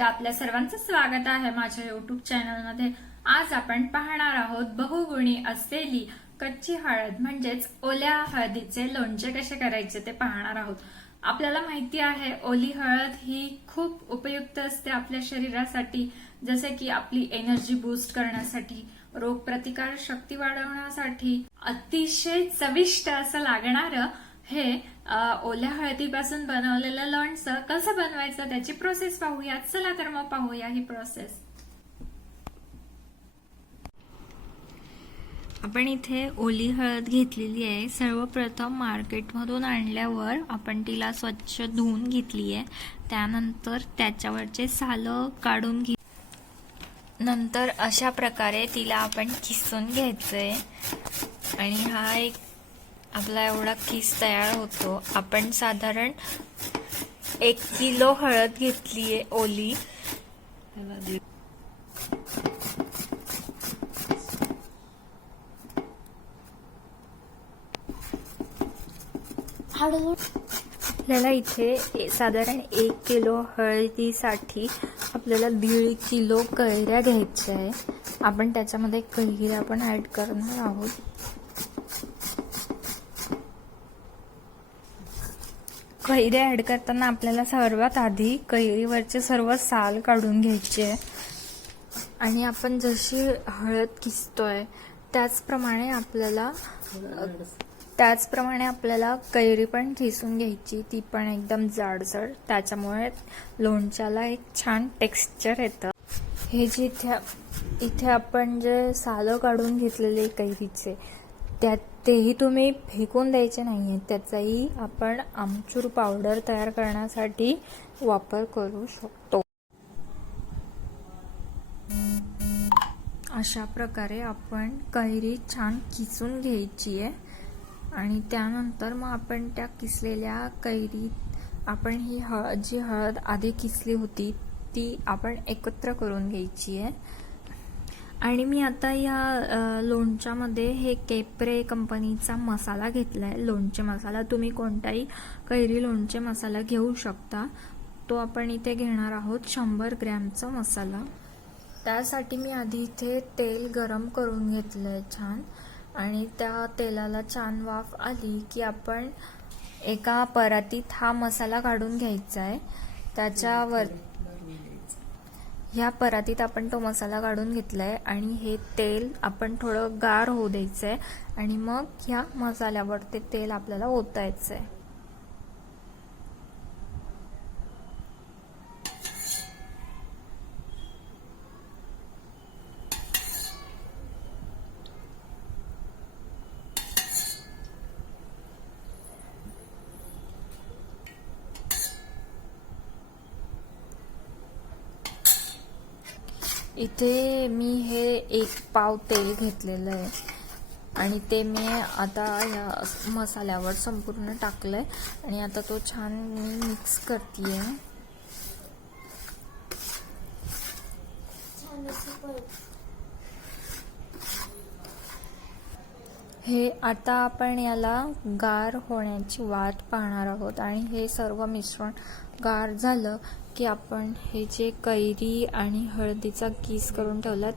एकदा आपल्या सर्वांचं स्वागत आहे माझ्या युट्यूब चॅनलमध्ये। आज आपण पाहणार आहोत बहुगुणी असलेली कच्ची हळद म्हणजेच ओल्या हळदीचे लोणचे कसे करायचे ते पाहणार आहोत। आपल्याला माहिती आहे ओली हळद ही खूप उपयुक्त असते आपल्या शरीरासाठी, जसे की आपली एनर्जी बूस्ट करण्यासाठी, रोगप्रतिकार शक्ती वाढवण्यासाठी अतिशय चविष्ट असं लागणारं हे ओल्या हळदीपासून बनवलेलं लोणचं कसं बनवायचं त्याची प्रोसेस पाहूया। चला तर मग पाहूया ही प्रोसेस। आपण इथे ओली हळद घेतलेली आहे। सर्वप्रथम मार्केटमधून आणल्यावर आपण तिला स्वच्छ धुवून घेतली आहे। त्यानंतर त्याच्यावरचे सालं काढून नंतर अशा प्रकारे तिला आपण किसून घ्यायचंय आणि हा एक आपला एवढा किस तयार होतो। आपण साधारण 1 किलो हळद घेतलीये ओली। आपल्याला इथे साधारण 1 किलो हळदीसाठी आपल्याला 1.5 किलो कैऱ्या घ्यायच्या आहे। आपण त्याच्यामध्ये कैऱ्या पण ऍड करणार आहोत। कैऱ्या ऍड करताना आपल्याला सर्वात आधी कैरीवरचे सर्व साल काढून घ्यायचे आहे आणि आपण जशी हळद किसतोय त्याचप्रमाणे आपल्याला कैरी पण किसून घ्यायची, ती पण एकदम जाडसर। त्याच्यामुळे लोणच्याला एक छान टेक्स्चर येतं। हे जे इथे आपण जे सालं काढून घेतलेले कैरीचे तेही तुम्ही फेकून द्यायचे नाहीये, त्याचाही आपण आमचूर पावडर तयार करण्यासाठी वापर करू शकतो। अशा प्रकारे आपण कैरी छान किसून घ्यायची आहे आणि त्यानंतर मग आपण त्या किसलेल्या कैरीत आपण ही जी हळद आधी किसली होती ती आपण एकत्र करून घ्यायची आहे। आणि मी आता या लोणच्यामध्ये हे केप्रे कंपनीचा मसाला घेतलाय, लोणचे मसाला। तुम्ही कोणताही कैरी लोणचे मसाला घेऊ शकता। तो आपण इथे घेणार आहोत 100 ग्रॅमचा मसाला। त्यासाठी मी आधी इथे तेल गरम करून घेतलंय छान, आणि त्या तेलाला छान वाफ आली की आपण एका परातीत हा मसाला काढून घ्यायचा आहे। त्याच्यावर ह्या परातीत आपण तो मसाला काढून घेतलाय आणि हे तेल आपण थोडं गार होऊ द्यायचंय आणि मग ह्या मसाल्यावर ते तेल आपल्याला ओतायचंय। इथे मी हे 1 पाव तेल घेतलेलं आहे आणि ते मी आता या मसाल्यावर संपूर्ण टाकलंय आणि आता तो छान मी मिक्स करतेय। हे आता आपण याला गार होण्याची वाट पाहणार आहोत आणि हे सर्व मिश्रण गार झालं की आपण हे जे कैरी आणि हळदीचा किस करून ठेवला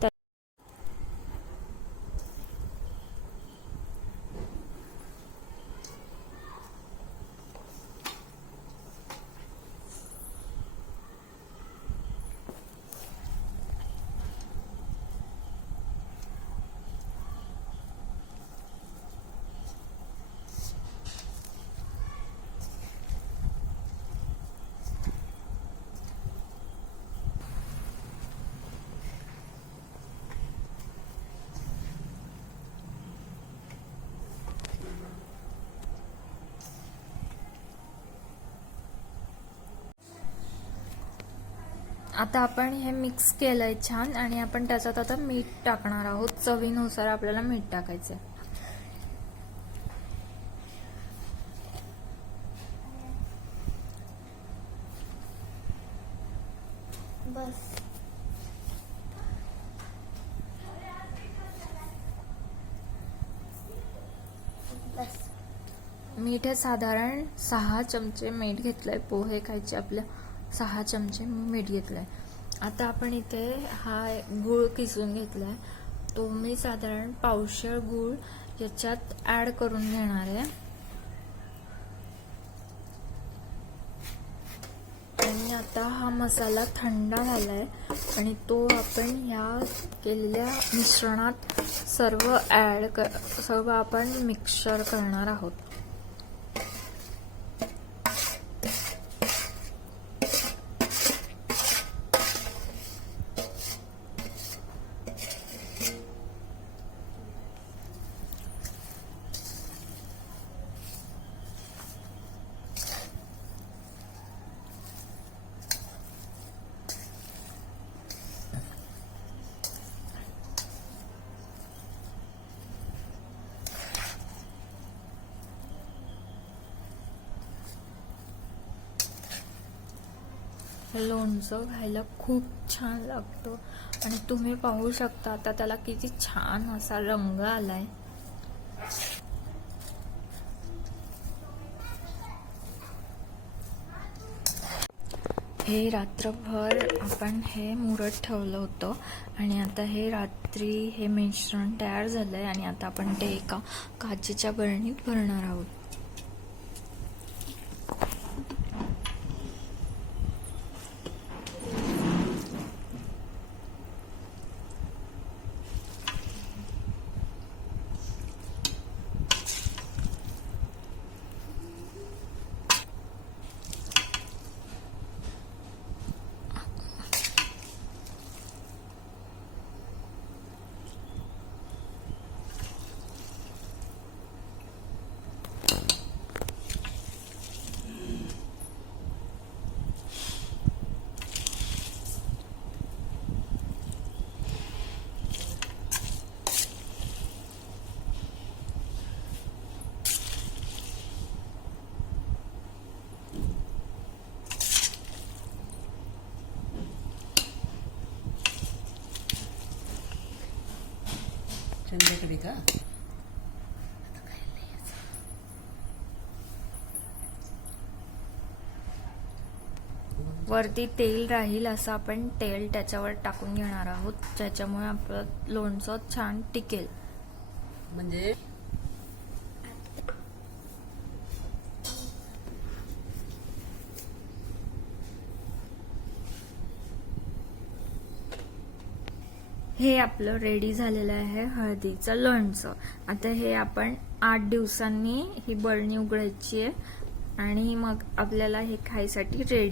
आता आपण हे मिक्स केलंय छान आणि आपण त्याच्यात आता मीठ टाकणार आहोत। चवीनुसार आपल्याला मीठ टाकायचंय। मीठ हे साधारण 6 चमचे मीठ घेतलंय। पोहे खायचे आपल्या 6 चमचे मी मीठ घेतलंय। आता आपण इथे हा गूळ किसून घेतलाय, तो मी साधारण पावशेर गूळ याच्यात ऍड करून घेणार आहे. आणि आता हा मसाला थंड झालाय आणि तो आपण ह्या केलेल्या मिश्रणात सर्व आपण मिक्सर करणार आहोत. लोणचं खायला खूप छान लागतं आणि तुम्ही पाहू शकता आता त्याला किती छान असा रंग आलाय. हे रात्रभर आपण हे मुरत ठेवलं होतं आणि आता हे रात्री हे मिश्रण तयार झालंय आणि आता आपण ते एका काचेच्या बरणीत भरणार आहोत. संध्याकाळी का वरती तेल राहील असं आपण तेल त्याच्यावर टाकून घेणार आहोत, ज्याच्यामुळे आपलं लोणचं छान टिकेल. म्हणजे हे आपलं रेडी झालेलं आहे हळदीचं लोणचं. आता हे आपण 8 दिवसांनी ही बरणी उघडायची आहे आणि मग आपल्याला हे खायसाठी रेडी